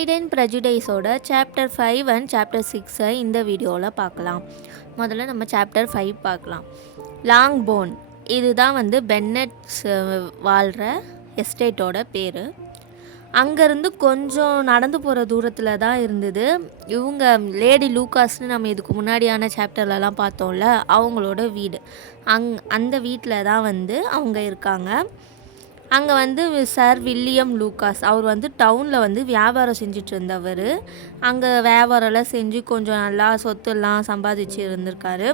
Fried and ப்ரெஜுடைஸோட chapter 5 and chapter 6 இந்த வீடியோவில் பார்க்கலாம். முதல்ல நம்ம சாப்டர் 5 பார்க்கலாம். லாங் போன், இதுதான் பென்னட்ஸ் வாழ்கிற எஸ்டேட்டோட பேர். அங்கேருந்து கொஞ்சம் நடந்து போகிற தூரத்தில் தான் இருந்தது இவங்க லேடி லூகாஸ்னு நம்ம இதுக்கு முன்னாடியான சாப்டர்லலாம் பார்த்தோம்ல, அவங்களோட வீடு. அந்த வீட்டில் தான் அவங்க இருக்காங்க. அங்கே சர் வில்லியம் லூகாஸ் அவர் டவுனில் வியாபாரம் செஞ்சுட்டு இருந்தவர். அங்கே வியாபாரம்லாம் செஞ்சு கொஞ்சம் நல்லா சொத்துலாம் சம்பாதிச்சு இருந்திருக்காரு.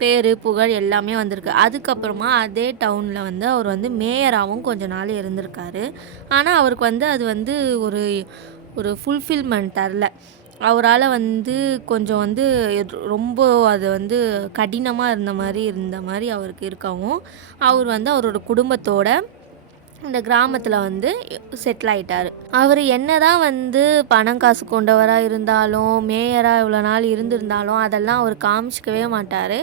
பேர் புகழ் எல்லாமே வந்திருக்கு. அதுக்கப்புறமா அதே டவுனில் அவர் மேயராகவும் கொஞ்ச நாள் இருந்திருக்காரு. ஆனால் அவருக்கு அது ஒரு ஃபுல்ஃபில்மெண்ட் தரல. அவரால் கொஞ்சம் ரொம்ப அது கடினமாக இருந்த மாதிரி அவருக்கு இருக்கவும் அவர் அவரோட குடும்பத்தோட இந்த கிராமத்தில் செட்டில் ஆகிட்டார். அவர் என்ன தான் பணம் காசு கொண்டவராக இருந்தாலும் மேயராக இவ்வளோ நாள் இருந்திருந்தாலும் அதெல்லாம் அவர் காமிச்சிக்கவே மாட்டார்.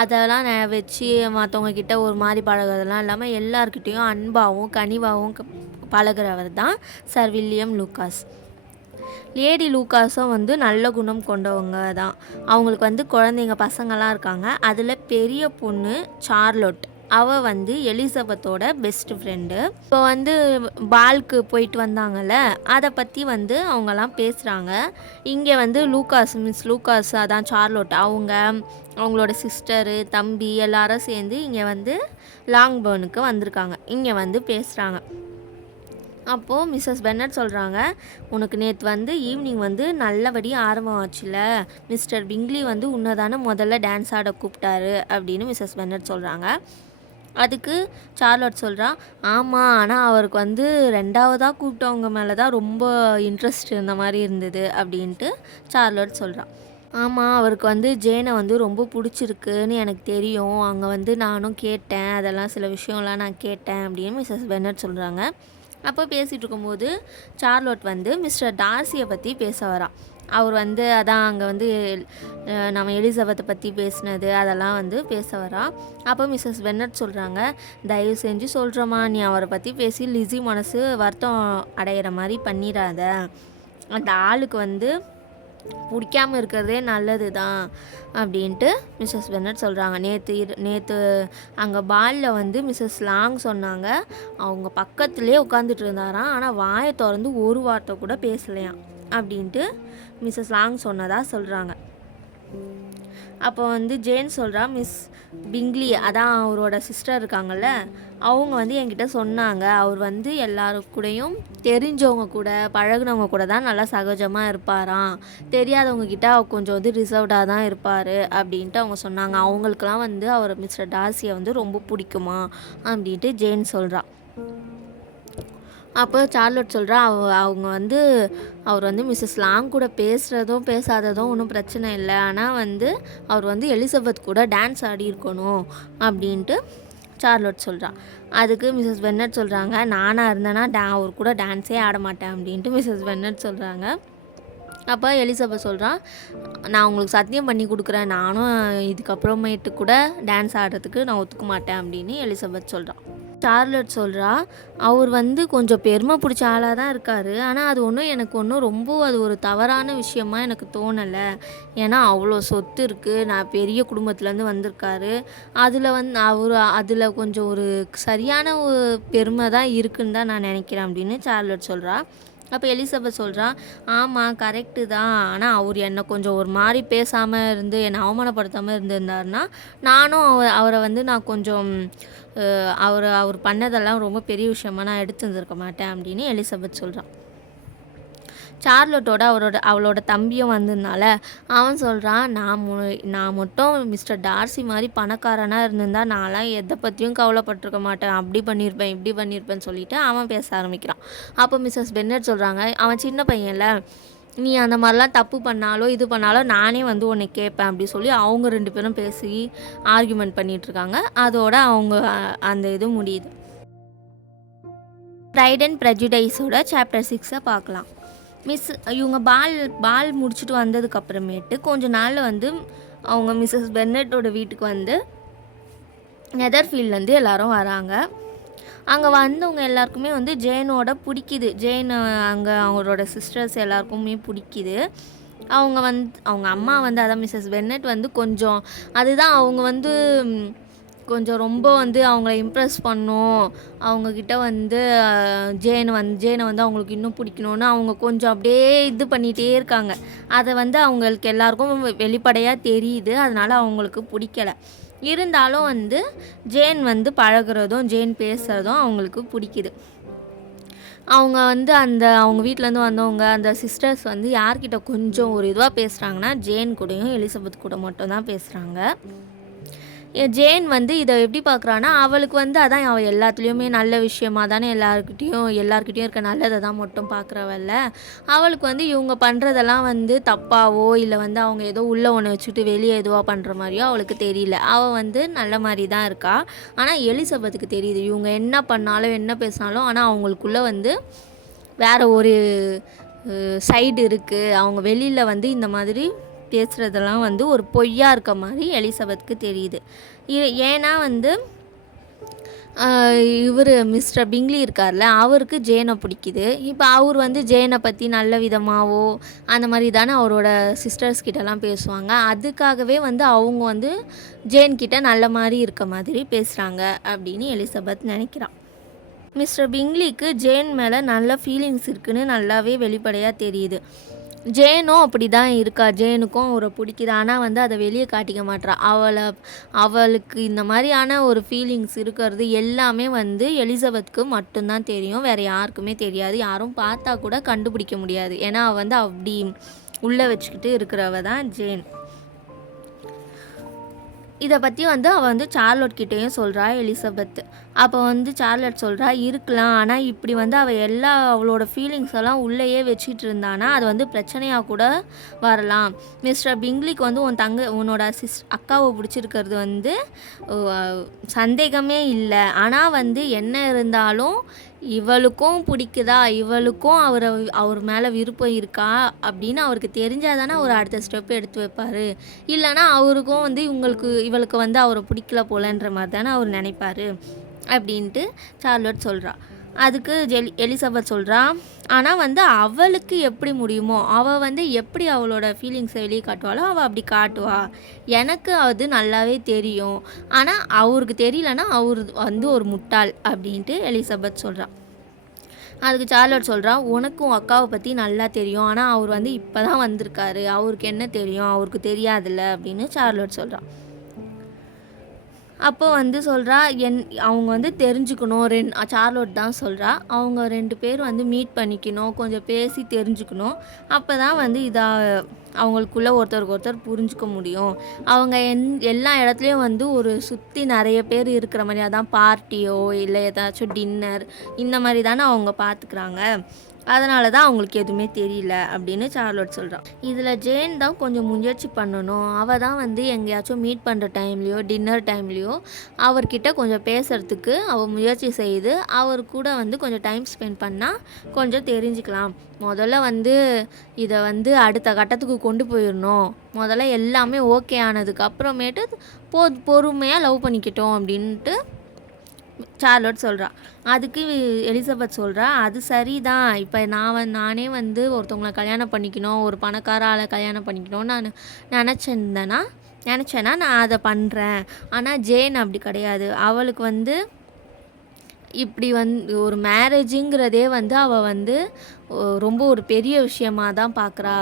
அதெல்லாம் வச்சு மற்றவங்கக்கிட்ட ஒரு மாதிரி பழகிறதெல்லாம் இல்லாமல் எல்லார்கிட்டேயும் அன்பாகவும் கனிவாகவும் பழகிறவர் தான் சர் வில்லியம் லூகாஸ். லேடி லூகாஸும் நல்ல குணம் கொண்டவங்க தான். அவங்களுக்கு குழந்தைங்க பசங்கள்லாம் இருக்காங்க. அதில் பெரிய பொண்ணு சார்லோட், அவள் எலிசபெத்தோட பெஸ்ட் ஃப்ரெண்டு. இப்போ பால்க்கு போயிட்டு வந்தாங்கல்ல, அதை பற்றி அவங்கெல்லாம் பேசுகிறாங்க. இங்கே மிஸ் லூகாஸ், அதான் சார்லோட், அவங்களோட சிஸ்டரு தம்பி எல்லாரும் சேர்ந்து இங்கே லாங் பர்னுக்கு வந்திருக்காங்க. இங்கே பேசுகிறாங்க. அப்போது மிஸ்ஸஸ் பென்னட் சொல்கிறாங்க, உனக்கு நேற்று ஈவினிங் நல்லபடி ஆரம்பம் ஆச்சுல, மிஸ்டர் பிங்லி உன்னை தானே முதல்ல டான்ஸ் ஆட கூப்பிட்டாரு அப்படின்னு மிஸ்ஸஸ் பென்னட் சொல்கிறாங்க. அதுக்கு சார்லோட் சொல்கிறா, ஆமாம், ஆனால் அவருக்கு ரெண்டாவதாக கூப்பிட்டவங்க மேலே தான் ரொம்ப இன்ட்ரெஸ்ட் இருந்த மாதிரி இருந்தது அப்படின்ட்டு சார்லோட் சொல்கிறான். ஆமாம், அவருக்கு ஜேனை ரொம்ப பிடிச்சிருக்குன்னு எனக்கு தெரியும். அங்கே நானும் கேட்டேன், அதெல்லாம் சில விஷயம்லாம் நான் கேட்டேன் அப்படின்னு மிஸ்ஸஸ் பென்னட் சொல்கிறாங்க. அப்போ பேசிகிட்டு இருக்கும்போது சார்லோட் மிஸ்டர் டார்சியை பற்றி பேச வரான். அவர் அதான் அங்கே நம்ம எலிசபெத்தை பற்றி பேசினது அதெல்லாம் பேச வரா. அப்போ மிஸ்ஸஸ் பென்னட் சொல்கிறாங்க, தயவு செஞ்சு சொல்கிறோமா, நீ அவரை பற்றி பேசி லிஸி மனசு வருத்தம் அடையிற மாதிரி பண்ணிடாத. அந்த ஆளுக்கு பிடிக்காமல் இருக்கிறதே நல்லது தான் அப்படின்ட்டு மிஸ்ஸஸ் பென்னட் சொல்கிறாங்க. நேற்று அங்கே பாலில் மிஸ்ஸஸ் லாங் சொன்னாங்க, அவங்க பக்கத்துலேயே உட்காந்துட்டு இருந்தாராம், ஆனால் வாயை திறந்து ஒரு வார்த்தை கூட பேசலையாம் அப்படின்ட்டு மிஸ்ஸஸ் லாங் சொன்னதாக சொல்கிறாங்க. அப்போ ஜேன் சொல்கிறா, மிஸ் பிங்லி, அதான் அவரோட சிஸ்டர் இருக்காங்கல்ல, அவங்க என்கிட்ட சொன்னாங்க, அவர் எல்லாருக்கூடையும் தெரிஞ்சவங்க கூட பழகுனவங்க கூட தான் நல்லா சகஜமாக இருப்பாராம், தெரியாதவங்க கிட்ட அவர் கொஞ்சம் ரிசர்வ்டாக தான் இருப்பார் அப்படின்ட்டு அவங்க சொன்னாங்க. அவங்களுக்கெல்லாம் அவர் மிஸ்டர் டார்சியை ரொம்ப பிடிக்குமா அப்படின்ட்டு ஜேன் சொல்கிறா. அப்போ சார்லோட் சொல்கிறா, அவங்க அவர் மிஸ்ஸஸ் லாங் கூட பேசுகிறதும் பேசாததும் ஒன்றும் பிரச்சனை இல்லை, ஆனால் அவர் எலிசபெத் கூட டான்ஸ் ஆடி இருக்கணும் அப்படின்ட்டு சார்லோட் சொல்கிறான். அதுக்கு மிஸ்ஸஸ் பென்னட் சொல்கிறாங்க, நானாக இருந்தேன்னா அவர் கூட டான்ஸே ஆட மாட்டேன் அப்படின்ட்டு மிஸ்ஸஸ் பென்னட் சொல்கிறாங்க. அப்போ எலிசபெத் சொல்கிறான், நான் உங்களுக்கு சத்தியம் பண்ணி கொடுக்குறேன், நானும் இதுக்கப்புறமேட்டு கூட டான்ஸ் ஆடுறதுக்கு நான் ஒத்துக்க மாட்டேன் அப்படின்னு எலிசபெத் சொல்கிறான். சார்லட் சொல்கிறா, அவர் கொஞ்சம் பெருமை பிடிச்ச ஆளாக தான் இருக்கார், ஆனால் அது எனக்கு ரொம்ப அது ஒரு தவறான விஷயமா எனக்கு தோணலை. ஏன்னா அவ்வளோ சொத்து இருக்குது, நான் பெரிய குடும்பத்துலேருந்து வந்திருக்காரு, அதில் அவர் அதில் கொஞ்சம் ஒரு சரியான ஒரு பெருமை தான் இருக்குன்னு தான் நான் நினைக்கிறேன் அப்படின்னு சார்லட் சொல்கிறா. அப்போ எலிசபெத் சொல்கிறா, ஆமாம் கரெக்டு தான், ஆனால் அவர் என்னை கொஞ்சம் ஒரு மாதிரி பேசாமல் இருந்து என்னை அவமானப்படுத்தாமல் இருந்திருந்தாருன்னா நானும் அவரை நான் கொஞ்சம் அவர் பண்ணதெல்லாம் ரொம்ப பெரிய விஷயமா நான் எடுத்துருந்துருக்க மாட்டேன் அப்படின்னு எலிசபெத் சொல்கிறான். சார்லோட்டோட அவளோட தம்பியும் வந்ததுனால அவன் சொல்கிறான், நான் மட்டும் மிஸ்டர் டார்சி மாதிரி பணக்காரனாக இருந்திருந்தால் நான்லாம் எதை பற்றியும் கவலைப்பட்டிருக்க மாட்டேன், அப்படி பண்ணியிருப்பேன் இப்படி பண்ணியிருப்பேன்னு சொல்லிவிட்டு அவன் பேச ஆரம்பிக்கிறான். அப்போ மிஸ்ஸஸ் பென்னட் சொல்கிறாங்க, அவன் சின்ன பையன்ல, நீ அந்த மாதிரிலாம் தப்பு பண்ணாலோ இது பண்ணாலோ நானே உன்னை கேட்பேன் அப்படி சொல்லி அவங்க 2 பேரும் பேசி ஆர்கியூமெண்ட் பண்ணிகிட்ருக்காங்க. அதோட அவங்க அந்த இது முடியுது. ப்ரைட் அண்ட் ப்ரெஜுடைஸோட சாப்டர் 6 பார்க்கலாம். இவங்க பால் முடிச்சுட்டு வந்ததுக்கப்புறமேட்டு கொஞ்ச நாள் அவங்க மிஸ்ஸஸ் பென்னட்டோட வீட்டுக்கு நெதர்ஃபீல்ட்லேருந்து எல்லோரும் வராங்க. அங்கே வந்தவங்க எல்லாருக்குமே வந்து ஜேனோட பிடிக்குது. ஜேன் அங்கே அவங்களோட சிஸ்டர்ஸ் எல்லாருக்குமே பிடிக்குது. அவங்க அம்மா வந்து அதான் மிஸ்ஸஸ் பென்னட் வந்து கொஞ்சம் அதுதான் அவங்க வந்து கொஞ்சம் ரொம்ப வந்து அவங்கள இம்ப்ரெஸ் பண்ணணும், அவங்கக்கிட்ட வந்து ஜேனை வந்து அவங்களுக்கு இன்னும் பிடிக்கணும்னு அவங்க கொஞ்சம் அப்படியே இது பண்ணிகிட்டே இருக்காங்க. அதை வந்து அவங்களுக்கு எல்லாருக்கும் வெளிப்படையாக தெரியுது. அதனால் அவங்களுக்கு பிடிக்கல. இருந்தாலும் வந்து ஜேன் வந்து பழகுறதும் ஜேன் பேசுகிறதும் அவங்களுக்கு பிடிக்குது. அவங்க வந்து அவங்க வீட்டிலேருந்து வந்தவங்க அந்த சிஸ்டர்ஸ் வந்து யார்கிட்ட கொஞ்சம் ஒரு இதுவாக பேசுகிறாங்கன்னா ஜேன் கூடயும் எலிசபெத் கூட மட்டும்தான் பேசுகிறாங்க. ஜேன் வந்து இதை எப்படி பார்க்குறான்னா, அவளுக்கு வந்து அதான் அவள் எல்லாத்துலேயுமே நல்ல விஷயமா தானே எல்லாருக்கிட்டேயும் இருக்க நல்லதை தான் மட்டும் பார்க்குறவல்ல. அவளுக்கு வந்து இவங்க பண்ணுறதெல்லாம் வந்து தப்பாவோ இல்லை வந்து அவங்க ஏதோ உள்ள ஒன்று வச்சுட்டு வெளியே எதுவாக பண்ணுற மாதிரியோ அவளுக்கு தெரியல. அவள் வந்து நல்ல மாதிரி தான் இருக்கா. ஆனால் எலிசபெத்துக்கு தெரியுது இவங்க என்ன பண்ணாலும் என்ன பேசினாலும் ஆனால் அவங்களுக்குள்ளே வந்து வேறு ஒரு சைடு இருக்குது. அவங்க வெளியில் வந்து இந்த மாதிரி பேசுகிறதெல்லாம் வந்து ஒரு பொய்யா இருக்க மாதிரி எலிசபெத்துக்கு தெரியுது. ஏன்னா வந்து இவர் மிஸ்டர் பிங்லி இருக்கார்ல, அவருக்கு ஜேனை பிடிக்குது. இப்போ அவர் வந்து ஜேனை பற்றி நல்ல விதமாகவோ அந்த மாதிரி தானே அவரோட சிஸ்டர்ஸ் கிட்டலாம் பேசுவாங்க. அதுக்காகவே வந்து அவங்க வந்து ஜேன்கிட்ட நல்ல மாதிரி இருக்க மாதிரி பேசுகிறாங்க அப்படின்னு எலிசபெத் நினைக்கிறான். மிஸ்டர் பிங்லிக்கு ஜேன் மேலே நல்ல ஃபீலிங்ஸ் இருக்குதுன்னு நல்லாவே வெளிப்படையாக தெரியுது. ஜேனும் அப்படி தான் இருக்கா. ஜேனுக்கும் அவரை பிடிக்குது. ஆனால் வந்து அதை வெளியே காட்டிக்க மாட்றா. அவளுக்கு இந்த மாதிரியான ஒரு ஃபீலிங்ஸ் இருக்கிறது எல்லாமே வந்து எலிசபெத்துக்கு மட்டும்தான் தெரியும். வேறு யாருக்குமே தெரியாது. யாரும் பார்த்தா கூட கண்டுபிடிக்க முடியாது. ஏன்னா அவள் வந்து அப்படி உள்ளே வச்சுக்கிட்டு இருக்கிறவ தான் ஜேன். இதை பற்றி வந்து அவள் வந்து சார்லோட் கிட்டேயும் சொல்கிறா எலிசபெத். அப்போ வந்து சார்லோட் சொல்கிறா இருக்கலாம், ஆனால் இப்படி வந்து அவள் அவளோட ஃபீலிங்ஸ் எல்லாம் உள்ளேயே வச்சுட்டு இருந்தானா அது வந்து பிரச்சனையாக கூட வரலாம். மிஸ்டர் பிங்லிக்கு வந்து உன்னோட அக்காவை பிடிச்சிருக்கிறது வந்து சந்தேகமே இல்லை. ஆனால் வந்து என்ன இருந்தாலும் இவளுக்கும் பிடிக்குதா, இவளுக்கும் அவர் மேலே விருப்பம் இருக்கா அப்படின்னு அவருக்கு தெரிஞ்சால் தானே அவர் அடுத்த ஸ்டெப் எடுத்து வைப்பார். இல்லைனா அவருக்கும் வந்து இவளுக்கு வந்து அவரை பிடிக்கல போலன்ற மாதிரி தானே அவர் நினைப்பார் அப்படின்ட்டு சார்லோட் சொல்கிறா. அதுக்கு எலிசபெத் சொல்கிறா, ஆனால் வந்து அவளுக்கு எப்படி முடியுமோ அவள் வந்து எப்படி அவளோட ஃபீலிங்ஸை வெளியே காட்டுவாளோ அவள் அப்படி காட்டுவா. எனக்கு அது நல்லாவே தெரியும். ஆனால் அவருக்கு தெரியலன்னா அவர் வந்து ஒரு முட்டாள் அப்படின்ட்டு எலிசபெத் சொல்கிறா. அதுக்கு சார்லோட் சொல்கிறா, உனக்கும் அக்காவை பற்றி நல்லா தெரியும். ஆனால் அவர் வந்து இப்போ தான் வந்திருக்காரு, அவருக்கு என்ன தெரியும், அவருக்கு தெரியாதுல்ல அப்படின்னு சார்லோட் சொல்கிறா. அப்போ வந்து சொல்கிறா அவங்க வந்து தெரிஞ்சுக்கணும். சார்லோட் தான் சொல்கிறா, அவங்க 2 பேர் வந்து மீட் பண்ணிக்கணும், கொஞ்சம் பேசி தெரிஞ்சுக்கணும். அப்போ தான் வந்து அவங்களுக்குள்ளே ஒருத்தருக்கு ஒருத்தர் புரிஞ்சுக்க முடியும். அவங்க எல்லா இடத்துலையும் வந்து ஒரு சுற்றி நிறைய பேர் இருக்கிற மாதிரி, அதான் பார்ட்டியோ இல்லை ஏதாச்சும் டின்னர் இந்த மாதிரி தானே அவங்க பார்த்துக்கிறாங்க. அதனால தான் அவங்களுக்கு எதுவுமே தெரியல அப்படின்னு சார்லோட் சொல்கிறான். இதில் ஜேன் தான் கொஞ்சம் முயற்சி பண்ணணும். அவள் தான் வந்து எங்கேயாச்சும் மீட் பண்ணுற டைம்லேயோ டின்னர் டைம்லேயோ அவர்கிட்ட கொஞ்சம் பேசுகிறதுக்கு அவள் முயற்சி செய்து அவர் கூட வந்து கொஞ்சம் டைம் ஸ்பெண்ட் பண்ணால் கொஞ்சம் தெரிஞ்சுக்கலாம். முதல்ல வந்து இதை வந்து அடுத்த கட்டத்துக்கு கொண்டு போயிடணும். முதல்ல எல்லாமே ஓகே ஆனதுக்கு அப்புறமேட்டு பொறுமையாக லவ் பண்ணிக்கிட்டோம் அப்படின்ட்டு சார்லோட் சொல்கிறா. அதுக்கு எலிசபெத் சொல்கிறா, அது சரிதான். இப்போ நானே வந்து ஒருத்தவங்களை கல்யாணம் பண்ணிக்கணும், ஒரு பணக்கார ஆளை கல்யாணம் பண்ணிக்கணும்னு நான் நினச்சேன்னா நான் அதை பண்ணுறேன். ஆனால் ஜேன் அப்படி கிடையாது. அவளுக்கு வந்து இப்படி வந்து ஒரு மேரேஜுங்கிறதே வந்து அவள் வந்து ரொம்ப ஒரு பெரிய விஷயமாக தான் பார்க்குறா.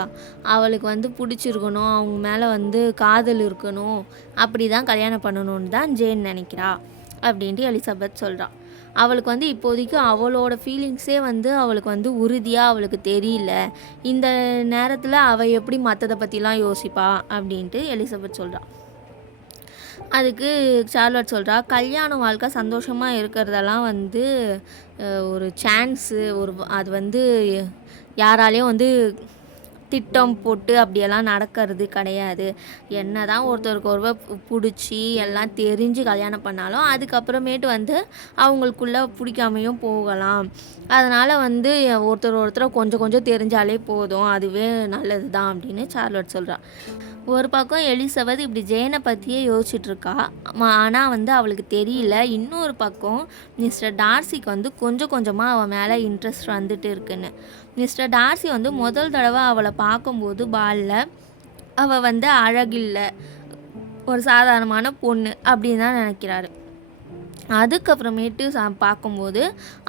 அவளுக்கு வந்து பிடிச்சிருக்கணும், அவங்க மேலே வந்து காதல் இருக்கணும், அப்படி தான் கல்யாணம் பண்ணணுன்னு தான் ஜேன் நினைக்கிறா அப்படின்ட்டு எலிசபெத் சொல்கிறான். அவளுக்கு வந்து இப்போதைக்கு அவளோட ஃபீலிங்ஸே வந்து அவளுக்கு வந்து உறுதியாக அவளுக்கு தெரியல. இந்த நேரத்தில் அவள் எப்படி மற்றதை பற்றிலாம் யோசிப்பா அப்படின்ட்டு எலிசபெத் சொல்கிறான். அதுக்கு சார்லோட் சொல்கிறா, கல்யாண வாழ்க்கை சந்தோஷமாக இருக்கிறதெல்லாம் வந்து ஒரு சான்ஸு, அது வந்து யாராலையும் வந்து திட்டம் போட்டு அப்படியெல்லாம் நடக்கிறது கிடையாது. என்ன தான் ஒருத்தருக்கு ஒருவர் பிடிச்சி எல்லாம் தெரிஞ்சு கல்யாணம் பண்ணாலும் அதுக்கப்புறமேட்டு வந்து அவங்களுக்குள்ளே பிடிக்காமையும் போகலாம். அதனால் வந்து ஒருத்தரை கொஞ்சம் கொஞ்சம் தெரிஞ்சாலே போதும், அதுவே நல்லது தான் அப்படின்னு சார்லோட் சொல்கிறா. ஒரு பக்கம் எலிசபெத் இப்படி ஜேனை பற்றியே யோசிச்சுட்ருக்கா. ஆனால் வந்து அவளுக்கு தெரியல. இன்னொரு பக்கம் மிஸ்டர் டார்சிக்கு வந்து கொஞ்சம் கொஞ்சமாக அவள் மேலே இன்ட்ரெஸ்ட் வந்துட்டு இருக்குன்னு. மிஸ்டர் டார்சி வந்து முதல் தடவை அவளை பார்க்கும்போது பாலில் அவள் வந்து அழகில்லை, ஒரு சாதாரணமான பொண்ணு அப்படின்னு தான் நினைக்கிறாரு. அதுக்கப்புறமேட்டு பார்க்கும்போது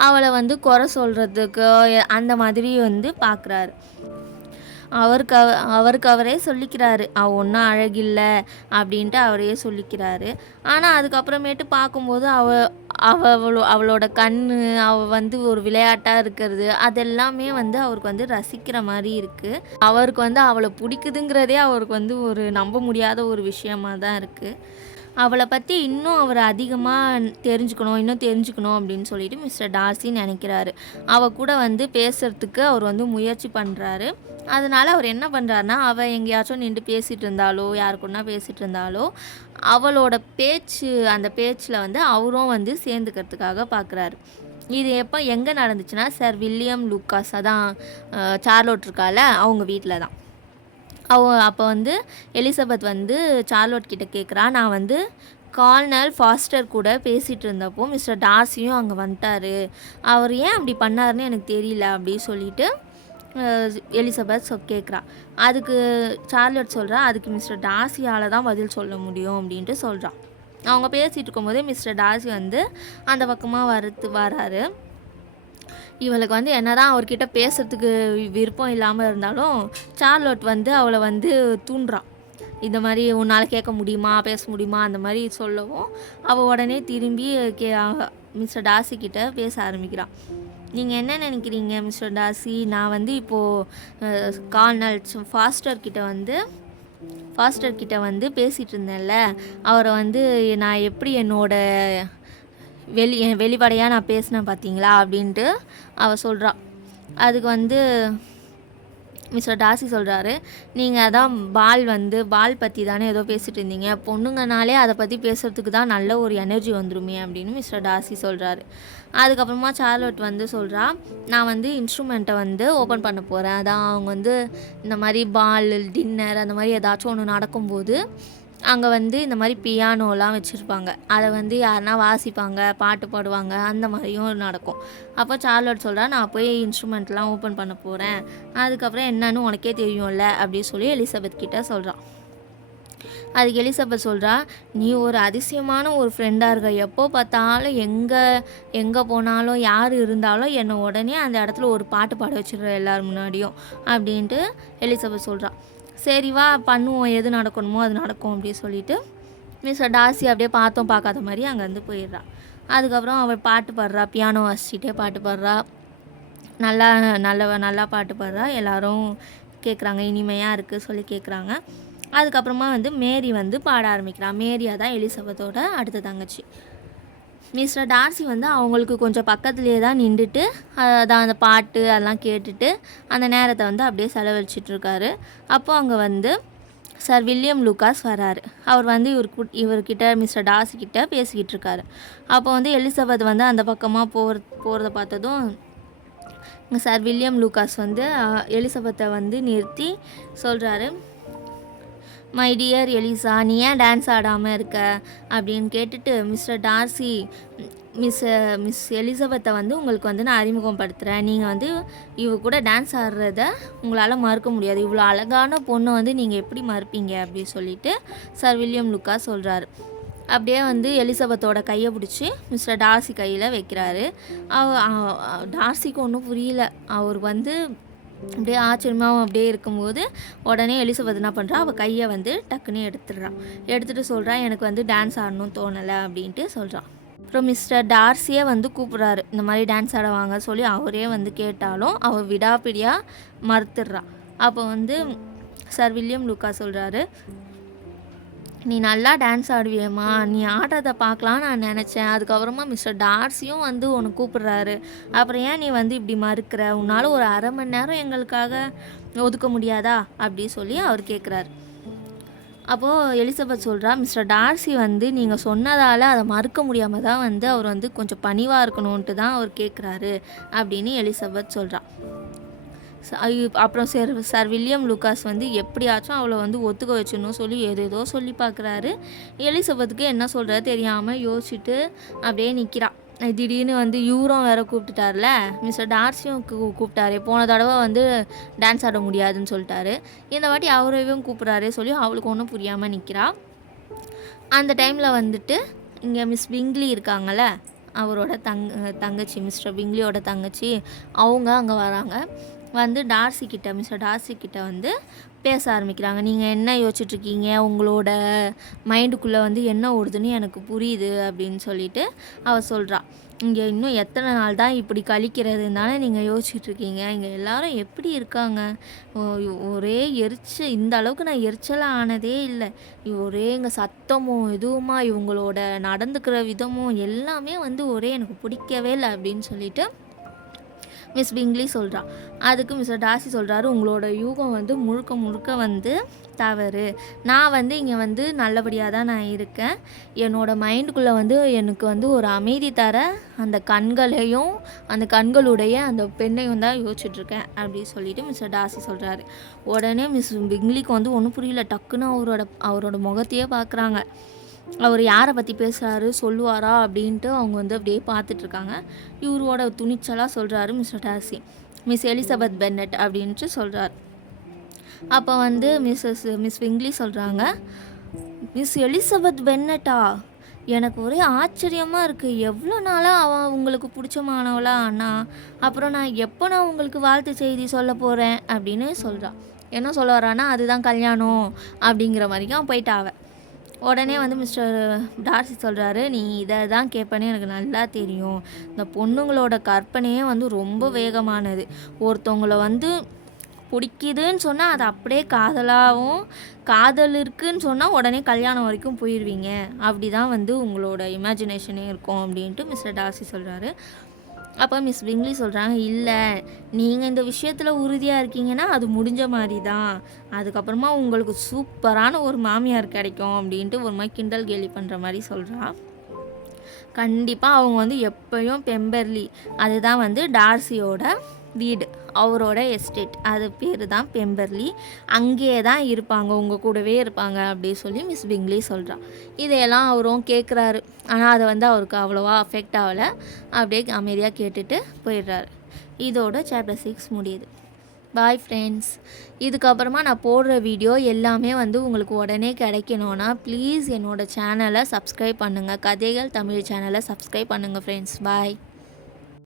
அவளை வந்து குறை சொல்கிறதுக்கு அந்த மாதிரி வந்து பார்க்குறாரு. அவருக்கு அவரே சொல்லிக்கிறாரு, அவள் ஒன்றும் அழகில்லை அப்படின்ட்டு அவரே சொல்லிக்கிறாரு. ஆனால் அதுக்கப்புறமேட்டு பார்க்கும்போது அவளோட கண், அவள் வந்து ஒரு விளையாட்டாக இருக்கிறது, அதெல்லாமே வந்து அவருக்கு வந்து ரசிக்கிற மாதிரி இருக்குது. அவருக்கு வந்து அவளை பிடிக்குதுங்கிறதே அவருக்கு வந்து ஒரு நம்ப முடியாத ஒரு விஷயமாக தான் இருக்குது. அவளை பற்றி இன்னும் அவர் அதிகமாக தெரிஞ்சுக்கணும் அப்படின்னு சொல்லிட்டு மிஸ்டர் டார்சி நினைக்கிறாரு. அவள் கூட வந்து பேசுகிறதுக்கு அவர் வந்து முயற்சி பண்ணுறாரு. அதனால் அவர் என்ன பண்ணுறாருனா, அவள் எங்கேயாச்சும் நின்று பேசிகிட்டு இருந்தாலோ யாருக்குன்னா பேசிகிட்டு இருந்தாலோ அவளோட அந்த பேச்சில் வந்து அவரும் வந்து சேர்ந்துக்கிறதுக்காக பார்க்குறாரு. இது எங்கே நடந்துச்சுன்னா, சர் வில்லியம் லூக்காஸ், அதான் சார்லோட் இருக்கால, அவங்க வீட்டில் தான். அப்போ வந்து எலிசபெத் வந்து சார்லோட் கிட்ட கேட்குறா, நான் வந்து கார்னல் ஃபாஸ்டர் கூட பேசிகிட்டு இருந்தப்போ மிஸ்டர் டார்சியும் அங்கே வந்துட்டார், அவர் ஏன் அப்படி பண்ணாருன்னு எனக்கு தெரியல அப்படின்னு சொல்லிட்டு எலிசபெத் கேட்குறா. அதுக்கு சார்லோட் சொல்கிறா, அதுக்கு மிஸ்டர் டார்சியால் தான் பதில் சொல்ல முடியும் அப்படின்ட்டு சொல்கிறான். அவங்க பேசிகிட்டு இருக்கும்போதே மிஸ்டர் டார்சி வந்து அந்த பக்கமாக வராரு. இவளுக்கு வந்து என்னதான் அவர்கிட்ட பேசுகிறதுக்கு விருப்பம் இல்லாமல் இருந்தாலும் சார்லோட் வந்து அவளை வந்து தூண்டுறான். இந்த மாதிரி உன்னால் கேட்க முடியுமா, பேச முடியுமா அந்த மாதிரி சொல்லவும் அவள் உடனே திரும்பி மிஸ்டர் டார்சி கிட்ட பேச ஆரம்பிக்கிறான். நீங்கள் என்ன நினைக்கிறீங்க மிஸ்டர் டார்சி, நான் வந்து இப்போது கார்னல் ஃபாஸ்டர் கிட்ட வந்து பேசிகிட்டு இருந்தேன்ல, அவரை வந்து நான் எப்படி என்னோட வெளிப்படையாக நான் பேசினேன் பார்த்தீங்களா அப்படின்ட்டு அவள் சொல்கிறா. அதுக்கு வந்து மிஸ்டர் டார்சி சொல்கிறாரு, நீங்கள் அதான் பால் பற்றி தானே ஏதோ பேசிகிட்டு இருந்தீங்க, பொண்ணுங்கனாலே அதை பற்றி பேசுகிறதுக்கு தான் நல்ல ஒரு எனர்ஜி வந்துருமே அப்படின்னு மிஸ்டர் டார்சி சொல்கிறாரு. அதுக்கப்புறமா சார்லோட் வந்து சொல்கிறா, நான் வந்து இன்ஸ்ட்ருமெண்ட்டை வந்து ஓப்பன் பண்ண போகிறேன், அதான் அவங்க வந்து இந்த மாதிரி பால் டின்னர் அந்த மாதிரி ஏதாச்சும் ஒன்று நடக்கும்போது அங்கே வந்து இந்த மாதிரி பியானோலாம் வச்சுருப்பாங்க, அதை வந்து யாருன்னா வாசிப்பாங்க, பாட்டு பாடுவாங்க, அந்த மாதிரியும் நடக்கும். அப்போ சார்லோட் சொல்கிறா, நான் போய் இன்ஸ்ட்ருமெண்ட்லாம் ஓப்பன் பண்ண போகிறேன், அதுக்கப்புறம் என்னன்னு உனக்கே தெரியும்ல அப்படின்னு சொல்லி எலிசபெத் கிட்ட சொல்கிறான். அதுக்கு எலிசபெத் சொல்கிறா, நீ ஒரு அதிசயமான ஒரு ஃப்ரெண்டாக இருக்க, எப்போ பார்த்தாலும் எங்கே போனாலும் யார் இருந்தாலும் என்னை உடனே அந்த இடத்துல ஒரு பாட்டு பாட வச்சிடுற எல்லோரும் முன்னாடியும் அப்படின்ட்டு எலிசபெத் சொல்கிறா. சரி வா பண்ணுவோம், எது நடக்கணுமோ அது நடக்கும் அப்படின்னு சொல்லிட்டு மிஸ்டர் டார்சி அப்படியே பார்த்தோம் பார்க்காத மாதிரி அங்கேருந்து போயிடுறா. அதுக்கப்புறம் அவள் பாட்டு பாடுறா, பியானோ வாசிச்சிட்டே பாட்டு பாடுறா, நல்லா பாட்டு பாடுறா. எல்லோரும் கேட்குறாங்க, இனிமையாக இருக்குது சொல்லி கேட்குறாங்க. அதுக்கப்புறமா வந்து மேரி வந்து பாட ஆரம்பிக்கிறான். மேரியா தான் எலிசபெத்தோட அடுத்த தங்கச்சி. மிஸ்டர் டார்சி வந்து அவங்களுக்கு கொஞ்சம் பக்கத்துலேயே தான் நின்றுட்டு அதான் அந்த பாட்டு அதெல்லாம் கேட்டுட்டு அந்த நேரத்தை வந்து அப்படியே செலவழிச்சிட்ருக்காரு. அப்போது அங்கே வந்து சர் வில்லியம் லூக்காஸ் வராரு. அவர் வந்து இவர்கிட்ட மிஸ்டர் டார்சி கிட்ட பேசிக்கிட்டு இருக்காரு. அப்போ வந்து எலிசபெத் வந்து அந்த பக்கமாக போகிறத பார்த்ததும் சர் வில்லியம் லூக்காஸ் வந்து எலிசபெத்தை வந்து நிறுத்தி சொல்கிறாரு, மை டியர் எலிசா, நீ ஏன் டான்ஸ் ஆடாமல் இருக்க அப்படின்னு கேட்டுட்டு மிஸ்டர் டார்சி, மிஸ் எலிசபெத்தை வந்து உங்களுக்கு வந்து நான் அறிமுகப்படுத்துகிறேன், நீங்கள் வந்து கூட டான்ஸ் ஆடுறத உங்களால் மறுக்க முடியாது, இவ்வளோ அழகான பொண்ணை வந்து நீங்கள் எப்படி மறுப்பீங்க அப்படின்னு சொல்லிட்டு சர் வில்லியம் லூக்காஸ் சொல்கிறாரு. அப்படியே வந்து எலிசபெத்தோட கையை பிடிச்சி மிஸ்டர் டார்சி கையில் வைக்கிறாரு. டார்சிக்கு ஒன்றும் புரியல. அவர் வந்து அப்படியே ஆச்சரியமாகவும் அப்படியே இருக்கும்போது உடனே எலிசபெத் என்ன பண்ணுறா, அவள் கையை வந்து டக்குன்னு எடுத்துகிட்டு சொல்கிறா, எனக்கு வந்து டான்ஸ் ஆடணும்னு தோணலை அப்படின்ட்டு சொல்கிறான். அப்புறம் மிஸ்டர் டார்சியே வந்து கூப்பிட்றாரு, இந்த மாதிரி டான்ஸ் ஆடுவாங்க சொல்லி அவரே வந்து கேட்டாலும் அவள் விடாப்பிடியாக மறுத்துடுறா. அப்போ வந்து சர் வில்லியம் லூக்காஸ் சொல்கிறாரு, நீ நல்லா டான்ஸ் ஆடுவியம்மா, நீ ஆடுறதை பார்க்கலாம் நான் நினச்சேன், அதுக்கப்புறமா மிஸ்டர் டார்சியும் வந்து உனக்கு கூப்பிட்றாரு, அப்புறம் ஏன் நீ வந்து இப்படி மறுக்கிற, உன்னால் ஒரு அரை மணி நேரம் எங்களுக்காக ஒதுக்க முடியாதா அப்படி சொல்லி அவர் கேட்குறாரு. அப்போது எலிசபெத் சொல்கிறா, மிஸ்டர் டார்சி வந்து நீங்கள் சொன்னதால் அதை மறுக்க முடியாமல் தான் வந்து அவர் வந்து கொஞ்சம் பணிவாக இருக்கணுன்ட்டு தான் அவர் கேட்குறாரு அப்படின்னு எலிசபெத் சொல்கிறா. அப்புறம் சார் வில்லியம் லூகாஸ் வந்து எப்படியாச்சும் அவளை வந்து ஒத்துக்க வச்சிடணும் சொல்லி ஏதேதோ சொல்லி பார்க்குறாரு. எலிசபெத்துக்கு என்ன சொல்கிறது தெரியாமல் யோசிச்சுட்டு அப்படியே நிற்கிறான். திடீர்னு வந்து யூரோம் வேறு கூப்பிட்டுட்டார்ல, மிஸ்டர் டார்சியும் கூப்பிட்டாரு. போன தடவை வந்து டான்ஸ் ஆட முடியாதுன்னு சொல்லிட்டாரு. இந்த வாட்டி அவரையும் கூப்பிட்றாரு சொல்லி அவளுக்கு ஒன்றும் புரியாமல் நிற்கிறா. அந்த டைமில் வந்துட்டு இங்கே மிஸ் பிங்லி இருக்காங்கள்ல, அவரோட தங்கச்சி மிஸ்டர் பிங்லியோட தங்கச்சி, அவங்க அங்கே வராங்க. வந்து மிஸ்டர் டார்சி கிட்ட வந்து பேச ஆரம்பிக்கிறாங்க. நீங்கள் என்ன யோசிச்சுட்ருக்கீங்க, உங்களோட மைண்டுக்குள்ளே வந்து என்ன ஓடுதுன்னு எனக்கு புரியுது அப்படின்னு சொல்லிட்டு அவள் சொல்கிறா. இங்கே இன்னும் எத்தனை நாள் தான் இப்படி கழிக்கிறதுன்னு தானே நீங்கள் யோசிச்சுட்ருக்கீங்க. இங்கே எல்லாரும் எப்படி இருக்காங்க, ஒரே இந்த அளவுக்கு நான் எரிச்சலாக ஆனதே இல்லை. ஒரே இங்கே சத்தமும் இதுவுமா, இவங்களோட நடந்துக்கிற விதமும் எல்லாமே வந்து ஒரே எனக்கு பிடிக்கவே இல்லை அப்படின்னு சொல்லிட்டு மிஸ் பிங்லி சொல்கிறா. அதுக்கு மிஸ்டர் டார்சி சொல்கிறாரு, உங்களோட யூகம் வந்து முழுக்க வந்து தவறு. நான் வந்து இங்கே வந்து நல்லபடியாக தான் நான் இருக்கேன். என்னோடய மைண்டுக்குள்ளே வந்து எனக்கு வந்து ஒரு அமைதி தர அந்த கண்களையும் அந்த கண்களுடைய அந்த பெண்ணையும் தான் யோசிச்சுட்ருக்கேன் அப்படின்னு சொல்லிட்டு மிஸ்டர் டார்சி சொல்கிறாரு. உடனே மிஸ் பிங்லிக்கு வந்து ஒன்றும் புரியல. டக்குன்னு அவரோட முகத்தையே பார்க்குறாங்க. அவர் யாரை பற்றி பேசுகிறாரு, சொல்லுவாரா அப்படின்ட்டு அவங்க வந்து அப்படியே பார்த்துட்ருக்காங்க. இவரோட துணிச்சலாக சொல்கிறாரு mister Darcy, miss Elizabeth Bennett அப்படின்ட்டு சொல்கிறார். அப்போ வந்து மிஸ் பிங்லி சொல்கிறாங்க, மிஸ் எலிசபெத் பென்னட்டா, எனக்கு ஒரே ஆச்சரியமாக இருக்குது. எவ்வளோ நாளாக அவன் உங்களுக்கு பிடிச்சமானவளா அண்ணா, அப்புறம் நான் உங்களுக்கு வாழ்த்து செய்தி சொல்ல போகிறேன் அப்படின்னு சொல்கிறான். என்ன சொல்ல வரான்னா, அதுதான் கல்யாணம் அப்படிங்கிற மாதிரிக்கும் போயிட்டாவ. உடனே வந்து மிஸ்டர் டார்சி சொல்கிறாரு, நீ இதை தான் கேட்பேன்னு எனக்கு நல்லா தெரியும். இந்த பொண்ணுங்களோட கற்பனையே வந்து ரொம்ப வேகமானது. ஒருத்தவங்களை வந்து பிடிக்குதுன்னு சொன்னால் அது அப்படியே காதல் இருக்குன்னு சொன்னால் உடனே கல்யாணம் வரைக்கும் போயிடுவீங்க. அப்படி தான் வந்து உங்களோட இமேஜினேஷனே இருக்கும் அப்படின்ட்டு மிஸ்டர் டார்சி சொல்கிறாரு. அப்போ மிஸ் பிங்லி சொல்கிறாங்க, இல்லை, நீங்கள் இந்த விஷயத்தில் உறுதியாக இருக்கீங்கன்னா அது முடிஞ்ச மாதிரி தான். அதுக்கப்புறமா உங்களுக்கு சூப்பரான ஒரு மாமியார் கிடைக்கும் அப்படின்ட்டு ஒரு மாதிரி கிண்டல் கேலி பண்ணுற மாதிரி சொல்கிறா. கண்டிப்பாக அவங்க வந்து எப்பயும் பெம்பர்லி, அதுதான் வந்து டார்சியோட வீடு, அவரோட எஸ்டேட், அது பேர் தான் பெம்பர்லி, அங்கேயே தான் இருப்பாங்க, உங்கள் கூடவே இருப்பாங்க அப்படி சொல்லி மிஸ் பிங்லி சொல்கிறா. இதையெல்லாம் அவரும் கேட்குறாரு. ஆனால் அதை வந்து அவருக்கு அவ்வளோவா அஃபெக்ட் ஆகலை. அப்படியே அமைதியாக கேட்டுட்டு போயிடுறாரு. இதோட சாப்டர் 6 முடியுது. Bye friends. இதுக்கப்புறமா நான் போடுற வீடியோ எல்லாமே வந்து உங்களுக்கு உடனே கிடைக்கணும்னா ப்ளீஸ் என்னோடய சேனலை சப்ஸ்கிரைப் பண்ணுங்கள். கதைகள் தமிழ் சேனலை சப்ஸ்கிரைப் பண்ணுங்கள் ஃப்ரெண்ட்ஸ். பாய்.